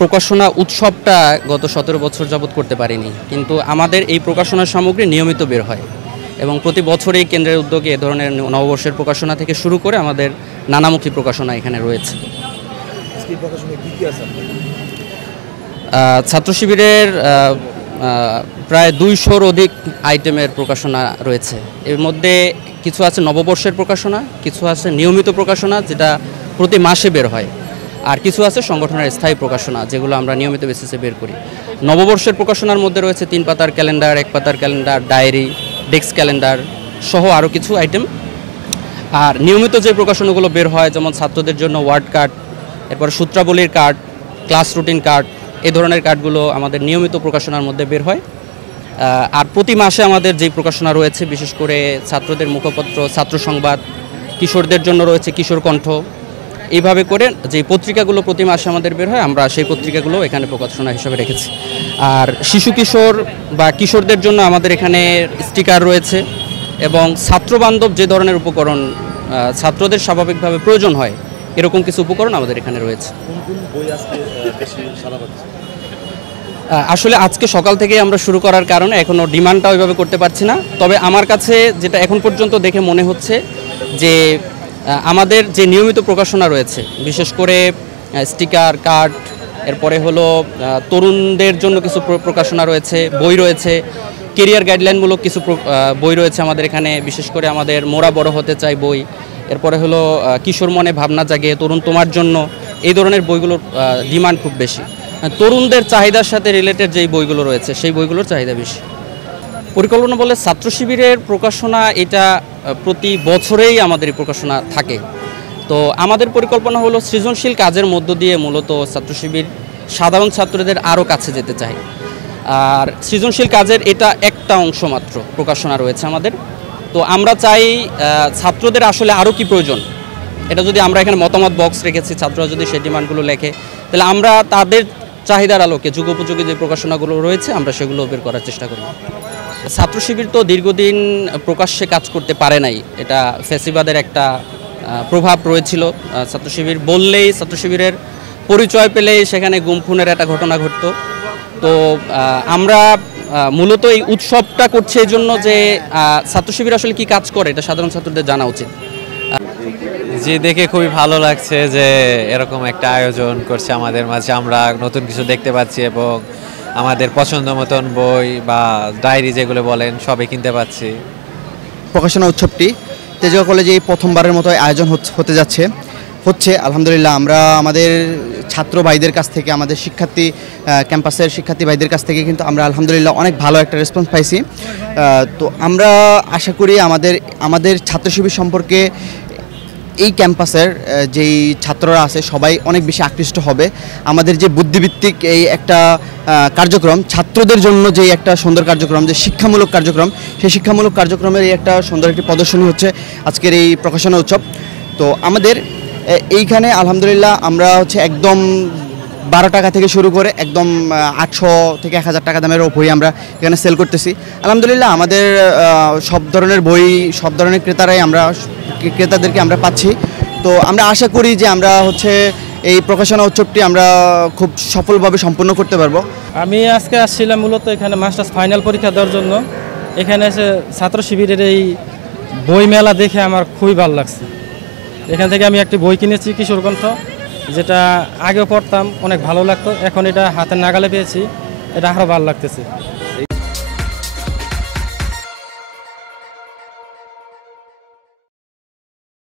প্রকাশনা উৎসবটা গত 17 বছর যাবৎ করতে পারিনি, কিন্তু আমাদের এই প্রকাশনা সামগ্রী নিয়মিত বের হয় এবং প্রতি বছরই কেন্দ্রের উদ্যোগে এ ধরনের নববর্ষের প্রকাশনা থেকে শুরু করে আমাদের নানামুখী প্রকাশনা এখানে রয়েছে। ছাত্র শিবিরের প্রায় 200-র অধিক আইটেমের প্রকাশনা রয়েছে। এর মধ্যে কিছু আছে নববর্ষের প্রকাশনা, কিছু আছে নিয়মিত প্রকাশনা যেটা প্রতি মাসে বের হয়, আর কিছু আছে সংগঠনের স্থায়ী প্রকাশনা যেগুলো আমরা নিয়মিত বেসিসে বের করি। নববর্ষের প্রকাশনার মধ্যে রয়েছে 3 পাতার ক্যালেন্ডার, 1 পাতার ক্যালেন্ডার, ডায়েরি, ডেস্ক ক্যালেন্ডার সহ আরও কিছু আইটেম। আর নিয়মিত যে প্রকাশনাগুলো বের হয় যেমন ছাত্রদের জন্য ওয়ার্ড কার্ড, এরপর সূত্রাবলীর কার্ড, ক্লাস রুটিন কার্ড, এই ধরনের কার্ডগুলো আমাদের নিয়মিত প্রকাশনার মধ্যে বের হয়। আর প্রতি মাসে আমাদের যেই প্রকাশনা রয়েছে বিশেষ করে ছাত্রদের মুখপত্র, ছাত্র সংবাদ, কিশোরদের জন্য রয়েছে কিশোর কণ্ঠ, এইভাবে করে যে পত্রিকাগুলো প্রতি মাসে আমাদের বের হয় আমরা সেই পত্রিকাগুলো এখানে প্রকাশনা হিসেবে রেখেছি। আর শিশু কিশোর বা কিশোরদের জন্য আমাদের এখানে স্টিকার রয়েছে এবং ছাত্রবান্ধব যে ধরনের উপকরণ ছাত্রদের স্বাভাবিকভাবে প্রয়োজন হয় এরকম কিছু উপকরণ আমাদের এখানে রয়েছে। আসলে আজকে সকাল থেকে আমরা শুরু করার কারণে এখনও ডিমান্ডটা ওইভাবে করতে পারছি না, তবে আমার কাছে যেটা এখন পর্যন্ত দেখে মনে হচ্ছে যে আমাদের যে নিয়মিত প্রকাশনা রয়েছে বিশেষ করে স্টিকার, কার্ড, এরপরে হলো তরুণদের জন্য কিছু প্রকাশনা রয়েছে, বই রয়েছে, কেরিয়ার গাইডলাইনমূলক কিছু বই রয়েছে আমাদের এখানে, বিশেষ করে আমাদের মোরা বড় হতে চাই বই, এরপরে হলো কিশোর মনে ভাবনা জাগে, তরুণ তোমার জন্য, এই ধরনের বইগুলোর ডিমান্ড খুব বেশি। তরুণদের চাহিদার সাথে রিলেটেড যেই বইগুলো রয়েছে সেই বইগুলোর চাহিদা বেশি। পরিকল্পনা বলে ছাত্র শিবিরের প্রকাশনা এটা প্রতি বছরেই আমাদের এই প্রকাশনা থাকে। তো আমাদের পরিকল্পনা হলো সৃজনশীল কাজের মধ্য দিয়ে মূলত ছাত্র শিবির সাধারণ ছাত্রদের আরও কাছে যেতে চায়। আর সৃজনশীল কাজের এটা একটা অংশ মাত্র প্রকাশনা রয়েছে আমাদের। তো আমরা চাই ছাত্রদের আসলে আরও কি প্রয়োজন, এটা যদি আমরা এখানে মতামত বক্স রেখেছি, ছাত্ররা যদি সেই ডিমান্ডগুলো লেখে তাহলে আমরা তাদের চাহিদার আলোকে যুগোপযোগী যে প্রকাশনাগুলো রয়েছে আমরা সেগুলো বের করার চেষ্টা করি। ছাত্র শিবির তো দীর্ঘদিন প্রকাশ্যে কাজ করতে পারে নাই, এটা ফ্যাসিবাদের একটা প্রভাব রয়েছিল। ছাত্র শিবির বললেই, ছাত্র শিবিরের পরিচয় পেলেই সেখানে গুম খুনের একটা ঘটনা ঘটতো। তো আমরা মূলত এই উৎসবটা করছি এই জন্য যে ছাত্র শিবির আসলে কি কাজ করে এটা সাধারণ ছাত্রদের জানা উচিত। জি, দেখে খুবই ভালো লাগছে যে এরকম একটা আয়োজন করছে আমাদের মাঝে, আমরা নতুন কিছু দেখতে পাচ্ছি এবং আমাদের পছন্দ মতন বই বা ডায়েরি যেগুলো বলেন সবই কিনতে পাচ্ছি। প্রকাশনা উৎসবটি তেজগাঁও কলেজে প্রথমবারের মতো আয়োজন হচ্ছে আলহামদুলিল্লাহ। আমরা আমাদের ছাত্র ভাইদের কাছ থেকে, আমাদের শিক্ষার্থী ক্যাম্পাসের শিক্ষার্থী ভাইদের কাছ থেকে কিন্তু আমরা আলহামদুলিল্লাহ অনেক ভালো একটা রেসপন্স পাইছি। তো আমরা আশা করি আমাদের ছাত্র শিবির সম্পর্কে এই ক্যাম্পাসের যেই ছাত্ররা আছে সবাই অনেক বেশি আকৃষ্ট হবে। আমাদের যে বুদ্ধিভিত্তিক এই একটা কার্যক্রম, ছাত্রদের জন্য যেই একটা সুন্দর কার্যক্রম, যে শিক্ষামূলক কার্যক্রম, সেই শিক্ষামূলক কার্যক্রমের এই একটা সুন্দর একটি প্রদর্শনী হচ্ছে আজকের এই প্রকাশনা উৎসব। তো আমাদের এইখানে আলহামদুলিল্লাহ আমরা একদম 12 টাকা থেকে শুরু করে একদম 800 থেকে 1000 টাকা দামের বই আমরা এখানে সেল করতেছি। আলহামদুলিল্লাহ আমাদের সব ধরনের বই, সব ধরনের ক্রেতাদেরকে আমরা পাচ্ছি। তো আমরা আশা করি যে আমরা এই প্রকাশনা উৎসবটি আমরা খুব সফলভাবে সম্পন্ন করতে পারবো। আমি আজকে আসছিলাম মূলত এখানে মাস্টার্স ফাইনাল পরীক্ষা দেওয়ার জন্য। এখানে এসে ছাত্র শিবিরের এই বই মেলা দেখে আমার খুবই ভালো লাগছে। এখান থেকে আমি একটি বই কিনেছি, কিশোর কণ্ঠ, যেটা আগেও পড়তাম, অনেক ভালো লাগতো। এখন এটা হাতের নাগালে পেয়েছি, এটা আরও ভালো লাগতেছে।